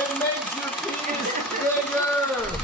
It makes your penis bigger.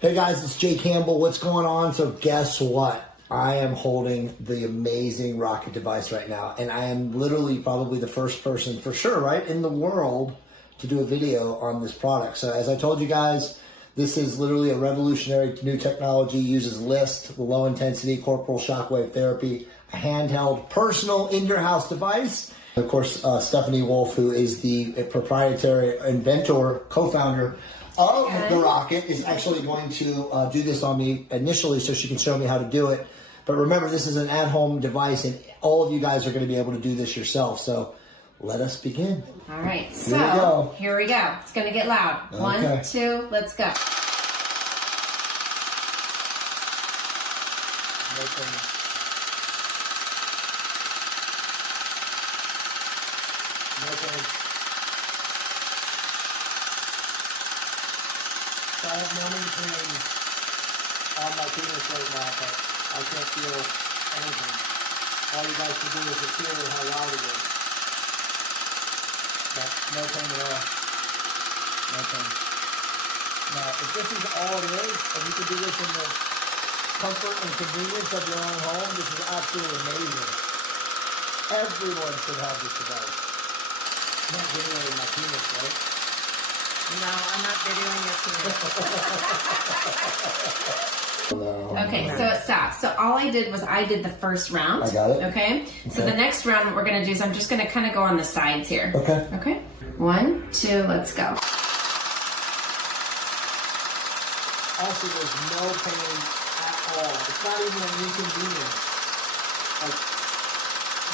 Hey guys, it's Jay Campbell. What's going on? So guess what? I am holding the amazing rocket device right now, and I am literally probably the first person for sure, right, in the world to do a video on this product. So as I told you guys, this is literally a revolutionary new technology, uses LIST, low intensity corporal shockwave therapy, a handheld personal in your house device. Of course, Stephanie Wolf, who is the proprietary inventor, co-founder of the rocket, is actually going to do this on me initially so she can show me how to do it. But remember, this is an at-home device, and all of you guys are going to be able to do this yourself. So let us begin. All right, so here we go. It's going to get loud. Okay. 1, 2, let's go. Okay. So I have no pain on my penis right now, but I can't feel anything. All you guys can do is just hear how loud it is. But no pain at all. No pain. Now, if this is all it is, and you can do this in the comfort and convenience of your own home, this is absolutely amazing. Everyone should have this device. I'm not videoing my penis, right? No, I'm not videoing your penis. No. Okay, so it stops. So all I did was I did the first round. I got it. Okay? So the next round, what we're going to do is I'm just going to kind of go on the sides here. Okay. Okay? 1, 2, let's go. Also, there's no pain at all. It's not even an inconvenience. Like,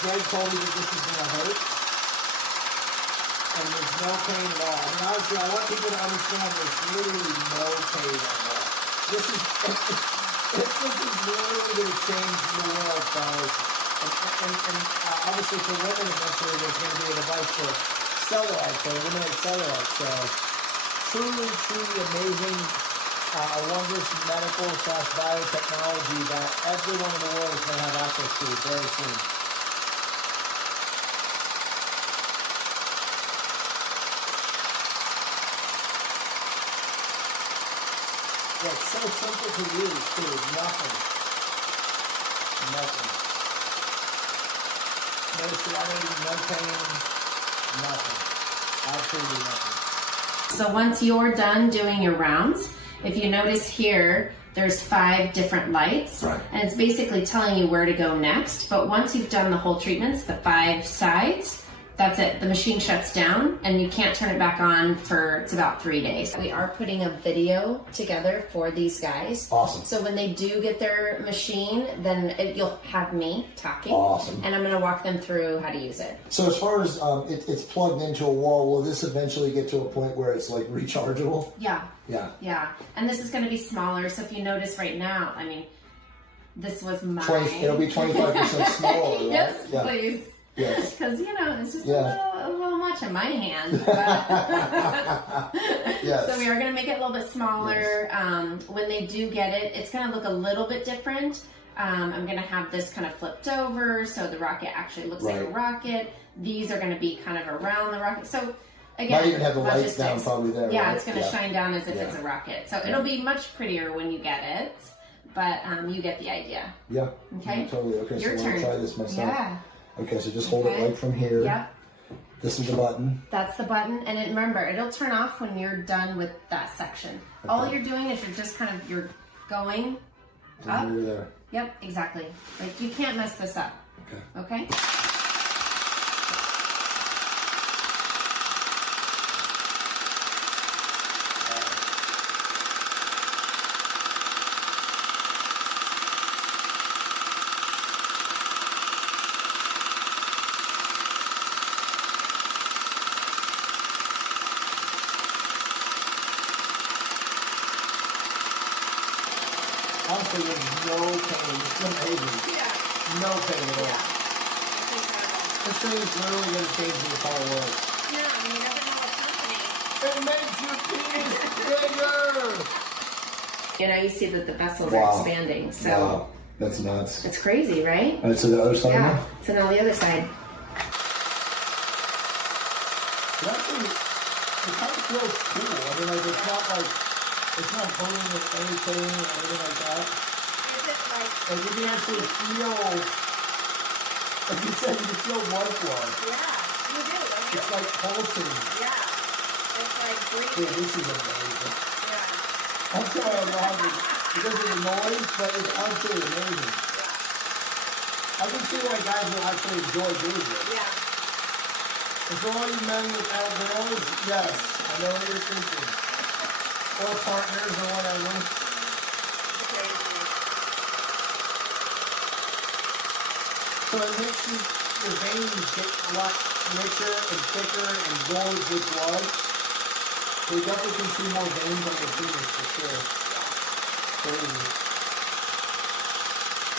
Greg told me that this is going to hurt, and there's no pain at all. I mean, honestly, I want people to understand there's literally no pain at all. This is literally going to change the world, fellas. And obviously for women, eventually there's going to be a device for cellulite, for eliminate cellulite. So, truly amazing. A wondrous medical / biotechnology that everyone in the world is going to have access to very soon. Yeah, it's so simple to use too. Nothing. No sweating, no pain, nothing. Absolutely nothing. So once you're done doing your rounds, if you notice here, there's 5 different lights, right, and it's basically telling you where to go next. But once you've done the whole treatments, the 5 sides, that's it. The machine shuts down and you can't turn it back on for, it's about 3 days. We are putting a video together for these guys. Awesome. So when they do get their machine, then you'll have me talking. Awesome. And I'm going to walk them through how to use it. So as far as it's plugged into a wall, will this eventually get to a point where it's like rechargeable? Yeah. Yeah. Yeah. And this is going to be smaller. So if you notice right now, I mean, this was mine. It'll be 25% smaller, right? Yes, yeah. please. Yes. Because, you know, it's just Yeah. a little much in my hand. Yes. So we are going to make it a little bit smaller. Yes. When they do get it, it's going to look a little bit different. I'm going to have this kind of flipped over so the rocket actually looks like a rocket. These are going to be kind of around the rocket. So, again, might even have the lights down probably there. Yeah, right? it's going to shine down as if it's a rocket. So it'll be much prettier when you get it. But you get the idea. Yeah. Okay. Yeah, totally. Okay, Your so turn. I'm going to try this myself. Yeah. Okay, so just hold it right from here. Yep. This is the button. That's the button, and remember, it'll turn off when you're done with that section. Okay. All you're doing is you're going up. You're there. Yep, exactly. Like, you can't mess this up. Okay? Okay? Honestly, there's no pain. It's amazing. Yeah. No pain at all. Yeah. It's incredible. This thing is literally going to change the entire world. Yeah, I mean, you never know what's happening. It makes your penis bigger! You know, you see that the vessels Wow. are expanding, so Wow. That's nuts. it's crazy, right? All right, so the other side Yeah. now? So now the other side. It actually, it kind of feels cool. I mean, like, it's not hurting or anything or anything like that. Is it like... Like, you can actually feel, like you said, you can feel blood flow. Yeah, you do, don't you? It's like pulsing. Yeah. It's like breathing. Dude, this is amazing. Yeah. I'm sorry I'm laughing because of the noise, but it's absolutely amazing. Yeah. I can see why guys will actually enjoy doing this. Yeah. And for all you men without girls, yes, I know what you're thinking. Or partners or whatever. So it makes your veins get a lot richer and thicker and gorged with blood. So you definitely can see more veins on your fingers for sure. Crazy.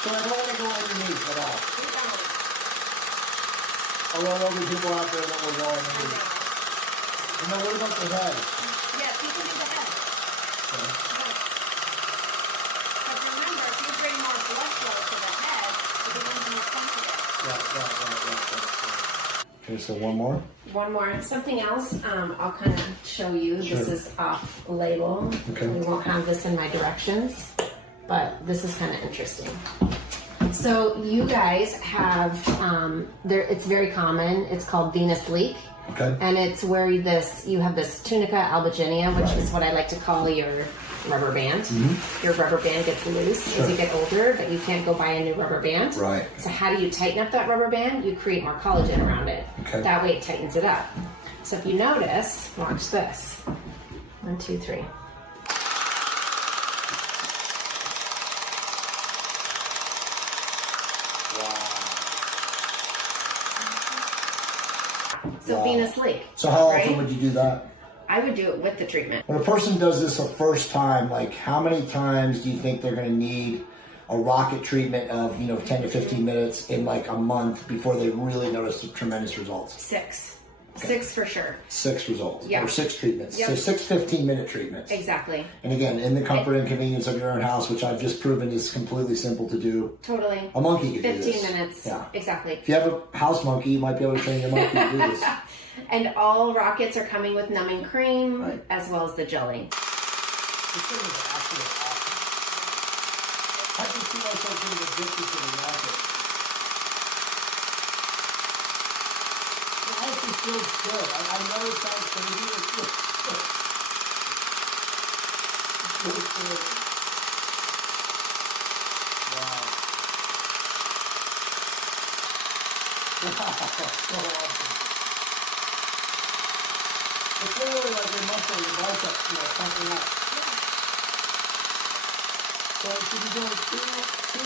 So I don't want to go underneath at all. Although there'll be people out there that will go underneath. And then what about the head? Yes, you can do the head. Okay. But remember, if you bring more blood flow to the head, it becomes more sensitive. Right. Okay, so one more. One more. Something else I'll kind of show you. Sure. This is off label. Okay. We won't have this in my directions, but this is kind of interesting. So you guys have, it's very common. It's called venous leak. Okay. And it's where you have this tunica albuginea, which is what I like to call your rubber band. Mm-hmm. Your rubber band gets loose as you get older, but you can't go buy a new rubber band. Right. So how do you tighten up that rubber band? You create more collagen around it. Okay. That way it tightens it up. So if you notice, watch this. 1, 2, 3. So Wow. venous leak. So how right? often would you do that? I would do it with the treatment. When a person does this the first time, like how many times do you think they're going to need a rocket treatment of 10 to 15 minutes in like a month before they really notice the tremendous results? 6. Okay. 6 for sure. 6 results. Yeah. Or 6 treatments. Yep. So 6 15-minute treatments. Exactly. And again, in the comfort and convenience of your own house, which I've just proven is completely simple to do. Totally. A monkey could do 15 this. minutes. Yeah. Exactly. If you have a house monkey, you might be able to train your monkey to do this. And all rockets are coming with numbing cream Right. as well as the jelly. This thing is actually awesome. I can see myself getting addicted to the rocket. It honestly feels good. I know it sounds crazy. It feels good. It feels good. Wow. Wow. So awesome. It's literally like your muscle, your biceps, pumping up. So you should be doing two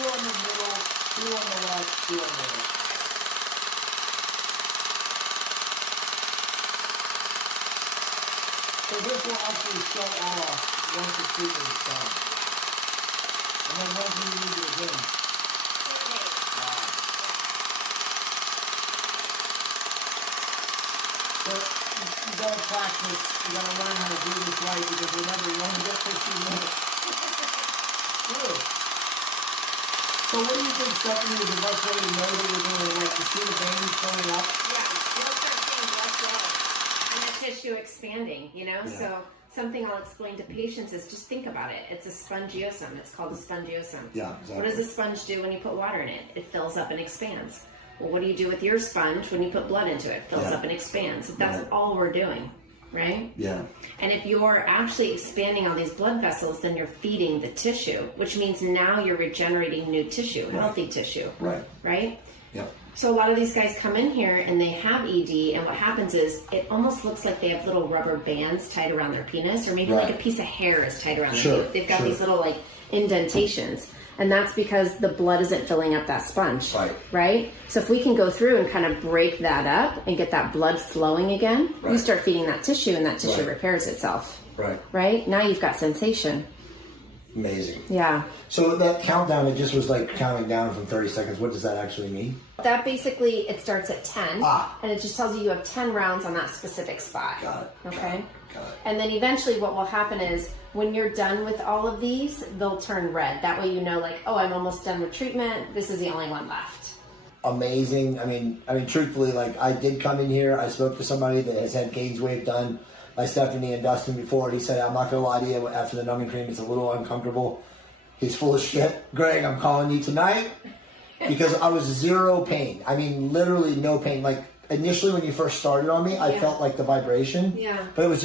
on the middle, 2 on the left, 2 on the right. So this will actually shut off once the treatment is done. And then when can you use it again? Wow. So you gotta practice, you gotta learn how to do this right because remember, you only get 15 minutes. Good. So what do you think, Stephanie, is the best way to know that you're doing it right? To see the veins filling up? Yeah, you'll start seeing blood flow and the tissue expanding, Yeah. So something I'll explain to patients is just think about it. It's a spongiosum. It's called a spongiosum. Yeah, exactly. What does a sponge do when you put water in it? It fills up and expands. Well, what do you do with your sponge when you put blood into it? It fills up and expands. That's all we're doing, right? Yeah. And if you're actually expanding all these blood vessels, then you're feeding the tissue, which means now you're regenerating new tissue, healthy tissue. Right. Right? Yep. So a lot of these guys come in here and they have ED, and what happens is it almost looks like they have little rubber bands tied around their penis, or maybe like a piece of hair is tied around their penis. They've got these little like indentations. And that's because the blood isn't filling up that sponge. Right? So if we can go through and kind of break that up and get that blood flowing again, you start feeding that tissue and that tissue repairs itself. Right? Now you've got sensation. Amazing. Yeah. So that countdown, it just was like counting down from 30 seconds. What does that actually mean? That basically, it starts at 10. Ah. And it just tells you have 10 rounds on that specific spot. Got it. Okay? Got it. And then eventually what will happen is when you're done with all of these, they'll turn red. That way you know, like, oh, I'm almost done with treatment. This is the only one left. amazing. I mean, truthfully, like I did come in here. I spoke to somebody that has had Gains Wave done by Stephanie and Dustin before. He said, I'm not gonna lie to you, after the numbing cream, it's a little uncomfortable. He's full of shit. Greg, I'm calling you tonight because I was zero pain. I mean, literally no pain. Like initially when you first started on me, I felt like the vibration. Yeah. But it was